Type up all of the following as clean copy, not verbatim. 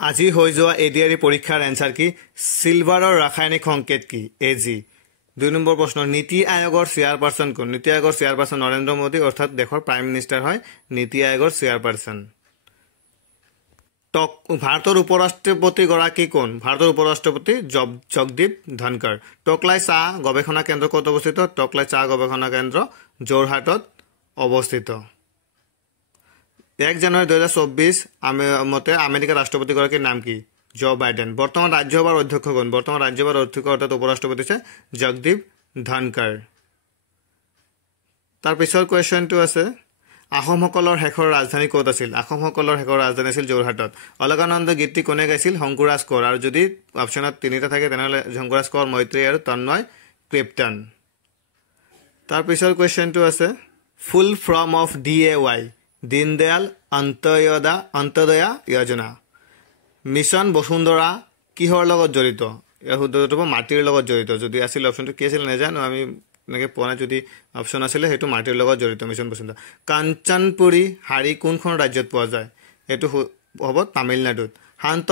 আজি হৈ যোৱা এডিআৰই পৰীক্ষাৰ এনসাৰ কি সিলভাৰৰ ৰাসায়নিক সংকেত কি এজি 2 নম্বৰ প্ৰশ্ন নীতি আয়োগৰ চেয়াৰপাৰসন কোন নীতি আয়োগৰ চেয়াৰপাৰসন নৰেন্দ্ৰ মোদী অৰ্থাৎ দেশৰ প্ৰাইম মিনিষ্টাৰ হয় নীতি আয়োগৰ চেয়াৰপাৰসন ভাৰতৰ উপৰাষ্ট্ৰপতি গৰাকী কোন ভাৰতৰ উপৰাষ্ট্ৰপতি জগদীপ ধনখৰ টকলাই চাহ গৱেষণা কেন্দ্ৰ ক'ত অৱস্থিত টকলাই চাহ গৱেষণা কেন্দ্ৰ যোৰহাটত অৱস্থিত 1 জানুৱাৰী 2024 মতে আমেৰিকাৰ ৰাষ্ট্ৰপতি গৰাকীৰ নাম কি জো বাইডেন বৰ্তমান ৰাজ্যসভাৰ অধ্যক্ষ কোন বৰ্তমান ৰাজ্যসভাৰ অধ্যক্ষ অৰ্থাৎ উপৰাষ্ট্ৰপতি আছে জগদীপ ধনখৰ তাৰ পিছৰ কোৱেশ্চনটো আছে আহোমসকলৰ শেষৰ ৰাজধানী ক'ত আছিল আহোমসকলৰ শেষৰ ৰাজধানী আছিল যোৰহাটত অলকানন্দ গীতটি কোনে গাইছিল শংকুৰাজ কোঁৱৰ আৰু যদি অপচনত তিনিটা থাকে তেনেহলে শংকুৰাজ কোঁৱৰ মৈত্ৰী আৰু তন্ময় ক্ৰিপ্টন তাৰ পিছৰ কোৱেশ্চনটো আছে full form of DAY Deendayal Antyodaya Yojana mission Vasundhara কিহৰ লগত জড়িত ইয়াৰ শুদ্ধটো মাটিৰ লগত জড়িত যদি আছিল অপচনটো কি আছিল নেজানো আমি এনেকৈ পোৱা নাই যদি অপচন আছিলে সেইটো মাটিৰ লগত জড়িত মিছন বসুন্ধৰা কাঞ্চনপুৰী শাৰী কোনখন ৰাজ্যত পোৱা যায় এইটো হ'ব তামিলনাডুত শান্ত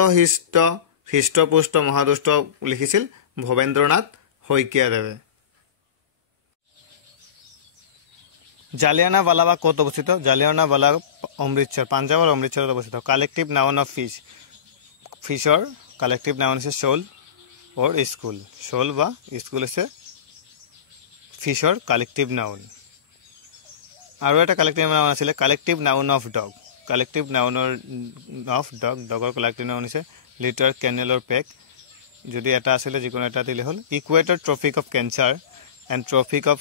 হৃষ্টপুষ্ট মহাদুষ্ট লিখিছিল ভৱেন্দ্ৰনাথ শইকীয়াদেৱে জালিয়ানাৱালাবাগ ক'ত অৱস্থিত জালিয়ানাৱালাবাগ অমৃতসৰ পাঞ্জাবৰ অমৃতসৰত অৱস্থিত কালেক্টিভ নাউন অফ ফিছৰ কালেক্টিভ নাউন আছে শোল or school শোল বা স্কুল আছে ফিছৰ কালেক্টিভ নাউন আৰু এটা কালেক্টিভ নাউন আছিল collective noun of dog collective নাউনৰ অফ ডগৰ কালেক্টিভ নাউন আছে লিটাৰ কেনেলৰ পেক যদি এটা আছিল যিকোনো এটা দিলে হ'ল equator tropic of cancer and tropic of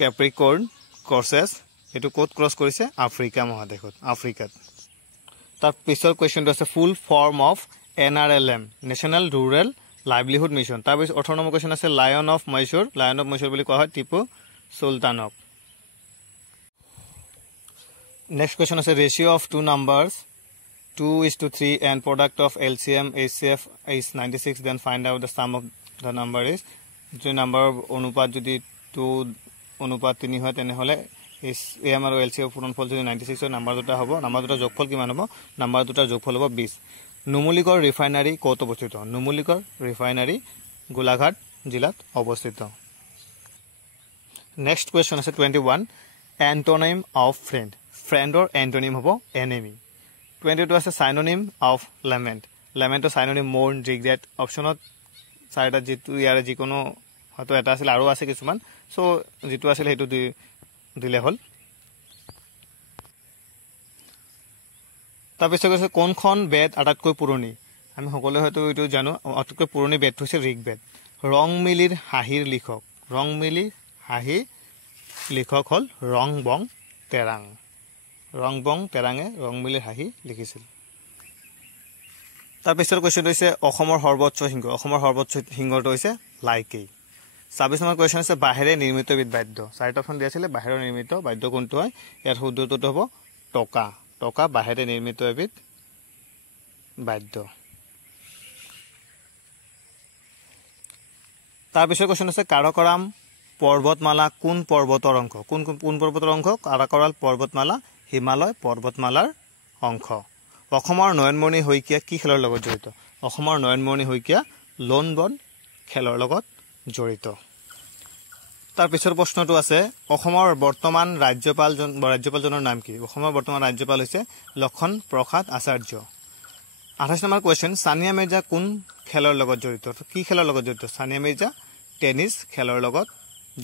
capricorn crosses এটো কোড ক্ৰছ কৰিছে আফ্ৰিকা মহাদেশত আফ্ৰিকাত তাৰ পিছৰ কোৱেশ্চনটো আছে full form of NRLM national rural livelihood mission তাৰ পিছত 18 নম্বৰ কোৱেশ্চন আছে লায়ন অফ মহীশূৰ বুলি কোৱা হয় টিপু সুলতানক নেক্সট কোৱেশ্চন আছে ৰেশিও of two নাম্বাৰস 2:3 and product of LCM HCF is 96 then find out the sum of the number is যে number অনুপাত যদি 2:3 হয় তেনেহলে AM আৰু LCM পূৰণফল যদি 96 হয় নাম্বাৰ দুটা হ'ব নাম্বাৰ দুটা যোগফল কিমান হ'ব নাম্বাৰ দুটাৰ যোগফল হ'ব 20 নুমলীগড় ৰিফাইনাৰী ক'ত অৱস্থিত নুমলীগড় ৰিফাইনাৰী গোলাঘাট জিলাত অৱস্থিত নেক্সট কোৱেশ্চন আছে 21 এন্টোনিম অফ ফ্ৰেণ্ডৰ এন্টোনিম হ'ব এনিমি 22 আছে সাইনোনিম অফ লেমেন্টৰ সাইনোনিম মোৰ্ন ৰিগ্ৰেট অপচনত চাৰিটা যেটো ইয়াৰ যিকোনো হয়তো এটা আছিল আৰু আছে কিছুমান সো যেটো আছিল হেতু দিলে হ'ল তাৰপিছত আছে কোনখন বেদ আটাইতকৈ পুৰণি আমি সকলোৱে হয়তো এইটো জানো আটাইতকৈ পুৰণি বেদ হৈছে ঋগবেদ ৰংমিলিৰ হাঁহিৰ লিখক হ'ল ৰংবং তেৰাঙে ৰংমিলিৰ হাঁহি লিখিছিল তাৰপিছৰ কোৱেশ্চন হৈছে অসমৰ সৰ্বোচ্চ সিংহটো হৈছে লাইকেই 26 নম্বৰ কোৱেশ্চন আছে বাহিৰে নিৰ্মিত বিদ বাদ্য চাৰিটা অপচন দিয়া আছিল বাহিৰে নিৰ্মিত বাদ্য কোনটো হয় ইয়াৰ শুদ্ধটো হ'ব টকা বাহিৰে নিৰ্মিত এবিধ বাদ্য তাৰপিছৰ কোৱেশ্চন আছে কাৰাকৰাম পৰ্বতমালা কোন পৰ্বতৰ অংশ কোন পৰ্বতৰ অংশ কাৰাকৰাল পৰ্বতমালা হিমালয় পৰ্বতমালাৰ অংশ অসমৰ নয়নমণি শইকীয়া কি খেলৰ লগত জড়িত অসমৰ নয়নমণি শইকীয়া লোন বল খেলৰ লগত জড়িত তাৰ পিছৰ প্ৰশ্নটো আছে অসমৰ বৰ্তমান ৰাজ্যপালজনৰ নাম কি অসমৰ বৰ্তমান ৰাজ্যপাল হৈছে লক্ষণ প্ৰসাদ আচাৰ্য 28 নম্বৰ কোৱেশ্চন সানিয়া মিৰ্জা কোন খেলৰ লগত জড়িত কি খেলৰ লগত জড়িত সানিয়া মিৰ্জা টেনিছ খেলৰ লগত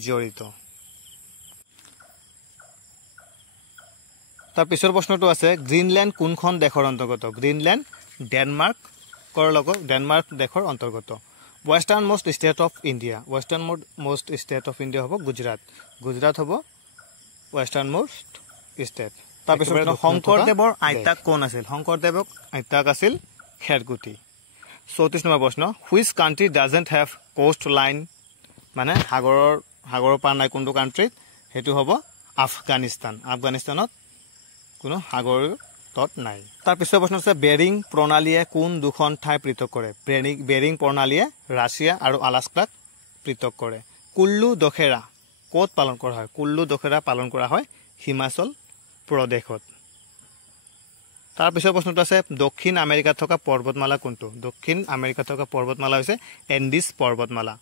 জড়িত তাৰ পিছৰ প্ৰশ্নটো আছে গ্ৰীনল্যান্ড কোনখন দেশৰ অন্তৰ্গত গ্ৰীনল্যান্ড ডেনমাৰ্ক দেশৰ অন্তৰ্গত Western most state of India হ'ব গুজৰাট হ'ব western most state তাৰপিছত শংকৰদেৱৰ আইতাক কোন আছিল শংকৰদেৱক আইতাক আছিল খেৰকুটি 34 নম্বৰ প্ৰশ্ন which country doesn't have coastline মানে সাগৰৰ পাৰ নাই কোনটো কান্ট্ৰিত হেতু হ'ব আফগানিস্তানত কোনো সাগৰৰ তট নাই তাৰ পিছৰ প্ৰশ্ন আছে বেৰিং প্ৰণালীয়ে কোন দুখন ঠাই পৃথক কৰে বেৰিং প্ৰণালীয়ে ৰাছিয়া আৰু আলাস্কাক পৃথক কৰে কুল্লু দশেৰা ক'ত পালন কৰা হয় কুল্লু দশেৰা পালন কৰা হয় হিমাচল প্ৰদেশত তাৰ পিছৰ প্ৰশ্নটো আছে দক্ষিণ আমেৰিকাত থকা পৰ্বতমালা কোনটো দক্ষিণ আমেৰিকাত থকা পৰ্বতমালা হৈছে এণ্ডিছ পৰ্বতমালা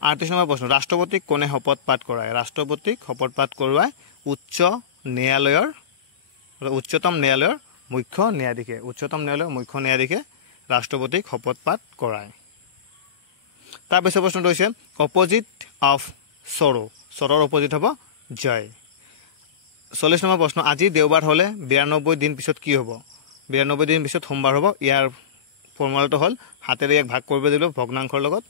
38 নম্বৰ প্ৰশ্ন ৰাষ্ট্ৰপতিক কোনে শপত পাঠ কৰায় ৰাষ্ট্ৰপতিক শপত পাঠ কৰোৱায় উচ্চতম ন্যায়ালয়ৰ মুখ্য ন্যায়াধীশে ৰাষ্ট্ৰপতিক শপত পাঠ কৰায় তাৰ পিছৰ প্ৰশ্নটো হৈছে অপজিট অফ সৰৰ অপজিট হ'ব জয় 40 নম্বৰ প্ৰশ্ন আজি দেওবাৰ হলে 92 দিন পিছত কি হ'ব 92 দিন পিছত সোমবাৰ হ'ব ইয়াৰ ফৰ্মুলাটো হ'ল হাতেৰে এক ভাগ কৰিব দিব ভগ্নাংশৰ লগত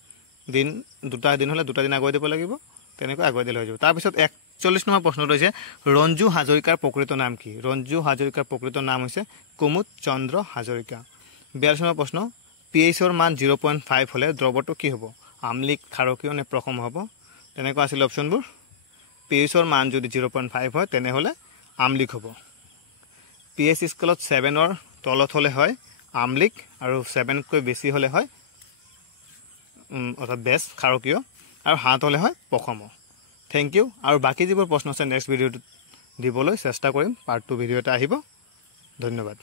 দিন দুটা দিন হলে দুটা দিন আগুৱাই দিব লাগিব তেনেকৈ আগুৱাই দিলে হৈ যাব তাৰ পিছত 41 নম্বৰ প্ৰশ্নটো হৈছে ৰঞ্জু হাজৰিকাৰ প্ৰকৃত নাম কি ৰঞ্জু হাজৰিকাৰ প্ৰকৃত নাম হৈছে কুমুদ চন্দ্ৰ হাজৰিকা 42 নম্বৰ প্ৰশ্ন pHৰ মান 0.5 হলে দ্ৰৱটো কি হ'ব আমলিক ক্ষাৰকীয় নে প্ৰসম হ'ব তেনেকৈ আছিল অপচনবোৰ pHৰ মান যদি 0.5 হয় তেনেহলে আমলিক হ'ব pH স্কেলত 7 ৰ তলত হলে হয় আমলিক আৰু 7 কৈ বেছি হলে হয় অৰ্থাৎ বেছ ক্ষাৰকীয় আৰু 7 হলে হয় প্ৰসম থ্যাংক ইউ আৰু বাকি যিবোৰ প্ৰশ্ন আছে নেক্সট ভিডিঅ'ত দিবলৈ চেষ্টা কৰিম পাৰ্ট 2 ভিডিঅ' এটা আহিব ধন্যবাদ